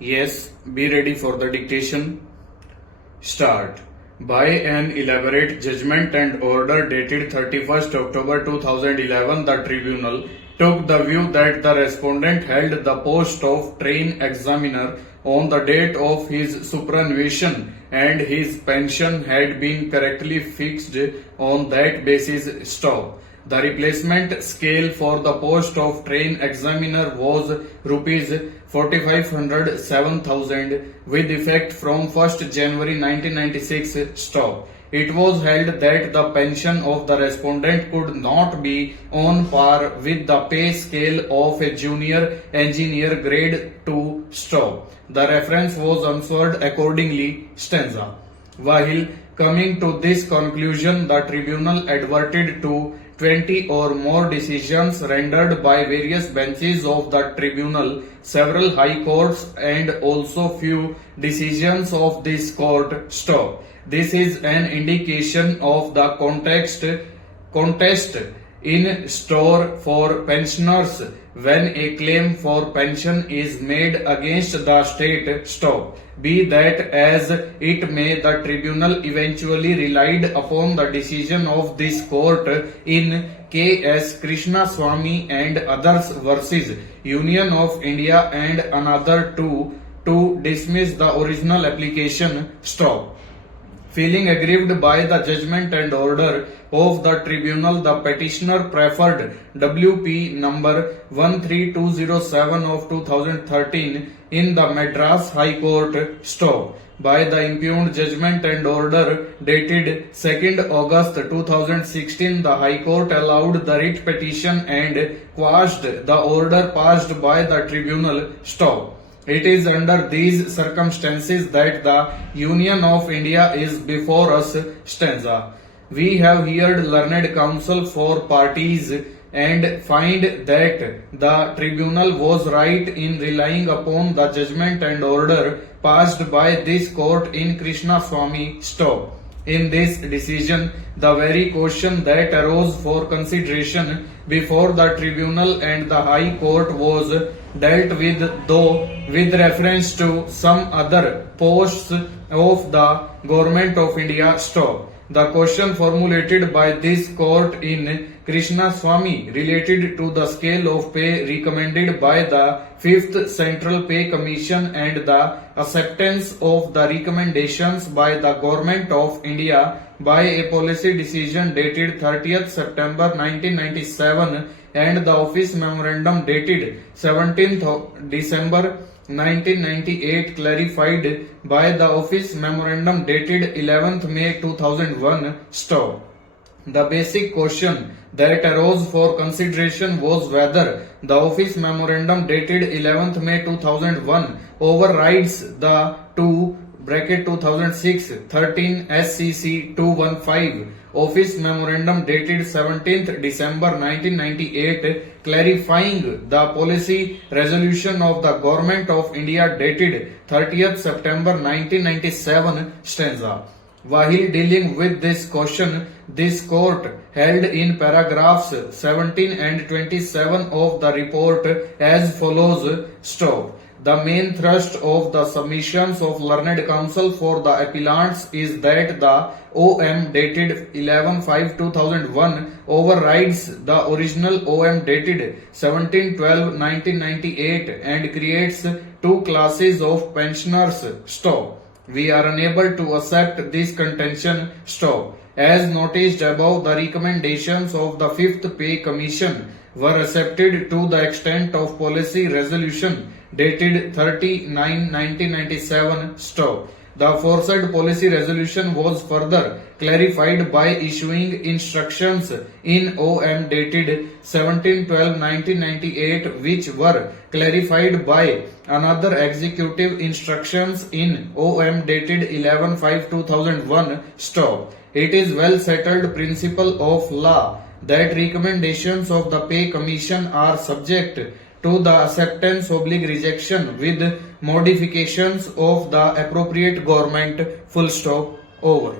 Yes, be ready for the dictation. Start. By an elaborate judgment and order dated 31st October 2011, the tribunal took the view that the respondent held the post of train examiner on the date of his superannuation and his pension had been correctly fixed on that basis. Stop. The replacement scale for the post of train examiner was rupees 4500 7000 with effect from 1st January 1996. Stop. It was held that the pension of the respondent could not be on par with the pay scale of a junior engineer grade 2. Stop. The reference was answered accordingly. Stanza. While coming to this conclusion, the tribunal adverted to 20 or more decisions rendered by various benches of the tribunal, several high courts, and also few decisions of this court. Stop. This is an indication of the contest in store for pensioners when a claim for pension is made against the state. Stop. Be that as it may, the tribunal eventually relied upon the decision of this court in K.S. Krishnaswamy and others versus Union of India and another to dismiss the original application. Stop. Feeling aggrieved by the judgment and order of the tribunal, the petitioner preferred WP number 13207 of 2013 in the Madras High Court. Stop. By the impugned judgment and order dated 2nd August 2016, the High Court allowed the writ petition and quashed the order passed by the tribunal. Stop. It is under these circumstances that the Union of India is before us. Stanza. We have heard learned counsel for parties and find that the tribunal was right in relying upon the judgment and order passed by this court in Krishnaswamy. Stop. In this decision, the very question that arose for consideration before the tribunal and the High Court was dealt with, though with reference to some other posts of the Government of India. Stop. The question formulated by this court in Krishnaswamy related to the scale of pay recommended by the 5th Central Pay Commission and the acceptance of the recommendations by the Government of India by a policy decision dated 30th September 1997 and the office memorandum dated 17th December 1998 clarified by the office memorandum dated 11th May 2001. Stop. The basic question that arose for consideration was whether the office memorandum dated 11th May 2001 overrides the 2006 13 SCC 215 office memorandum dated 17th December 1998 clarifying the policy resolution of the Government of India dated 30th September 1997. Stanza. While dealing with this question, this court held in paragraphs 17 and 27 of the report as follows. Stop. The main thrust of the submissions of learned counsel for the appellants is that the OM dated 11/5/2001 overrides the original OM dated 17/12/1998 and creates two classes of pensioners. Stop. We are unable to accept this contention. Stop. As noticed above, the recommendations of the 5th Pay Commission were accepted to the extent of policy resolution dated 30/9/1997. Stop. The aforesaid policy resolution was further clarified by issuing instructions in OM dated 17/12/1998 which were clarified by another executive instructions in OM dated 11/5/2001. Stop. It is well settled principle of law that recommendations of the Pay Commission are subject to the acceptance/rejection with modifications of the appropriate government. Full stop. Over.